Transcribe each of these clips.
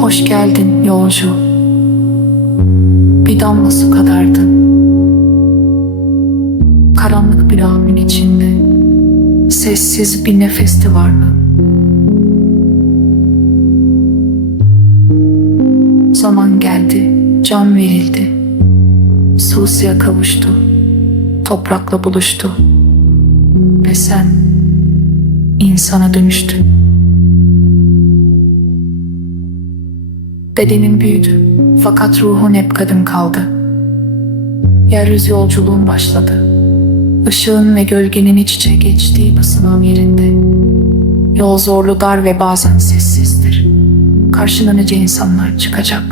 Hoş geldin yolcu. Bir damla su kadardın. Karanlık bir amin içinde sessiz bir nefesti vardı. Zaman geldi, can verildi. Susi'ye kavuştu. Toprakla buluştu. Ve sen insana dönüştün. Bedenin büyüdü fakat ruhun hep kadın kaldı. Yeryüzü yolculuğun başladı. Işığın ve gölgenin iç içe geçtiği bu sınav yerinde. Yol zorlu dar ve bazen sessizdir. Karşına nice insanlar çıkacak.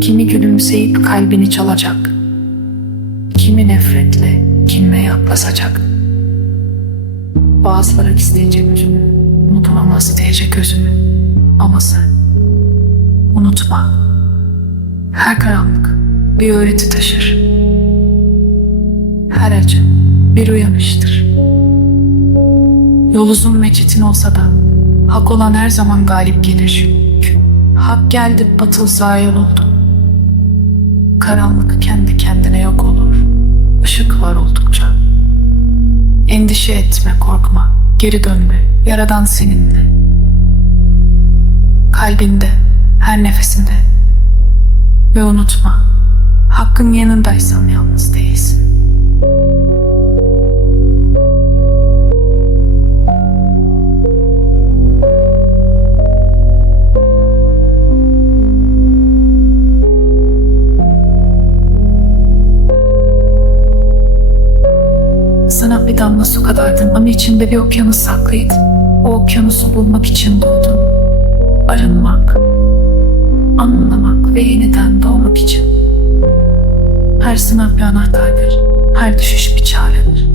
Kimi gülümseyip kalbini çalacak. Kimi nefretle kinme yaklaşacak. Bazıları isteyecek yüzünü, unutamamaz diyecek gözünü. Ama sen unutma. Her karanlık bir öğreti taşır. Her acı bir uyanıştır. Yol uzun ve çetin olsa da hak olan her zaman galip gelir. Hak geldi batıl zayi oldu. Karanlık kendi kendine yok olur. Işık var oldukça. Endişe etme, korkma. Geri dönme. Yaradan seninle. Kalbinde, her nefesinde. Ve unutma, hakkın yanındaysan yalnız değilsin. Sana bir damla su kadardım ama içinde bir okyanus saklıydı. O okyanusu bulmak için doğdum. Arınmak, anlamak ve yeniden doğmak için. Her sınav bir anahtardır. Her düşüş bir çaredir.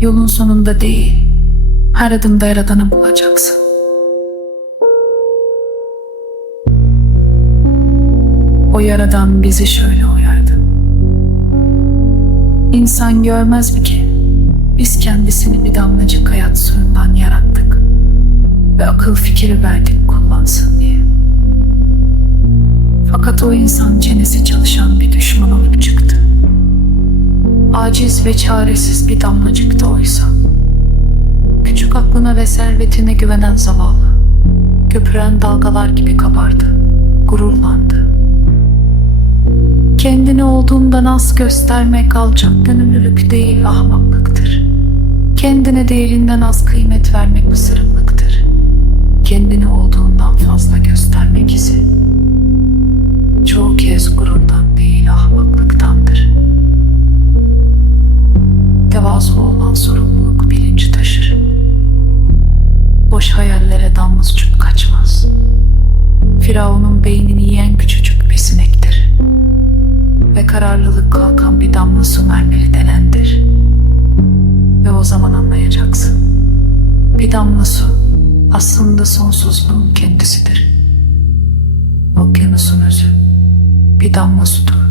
Yolun sonunda değil, her adımda yaradanı bulacaksın. O yaradan bizi şöyle uyardı. İnsan görmez mi ki? Biz kendisini bir damlacık hayat suyundan yarattık. Ve akıl fikri verdik kullansın diye. O insan çenesi çalışan bir düşman olup çıktı. Aciz ve çaresiz bir damlacıktı oysa. Küçük aklına ve servetine güvenen zavallı. Köpüren dalgalar gibi kabardı. Gururlandı. Kendini olduğundan az göstermek alçak gönüllülük değil ahmaklıktır. Kendine değerinden az kıymet vermek mısırıklıktır. Kararlılık kalkan bir damla su mermeri denendir. Ve o zaman anlayacaksın. Bir damla su aslında sonsuzluğun kendisidir. Okyanusun özü bir damla sudur.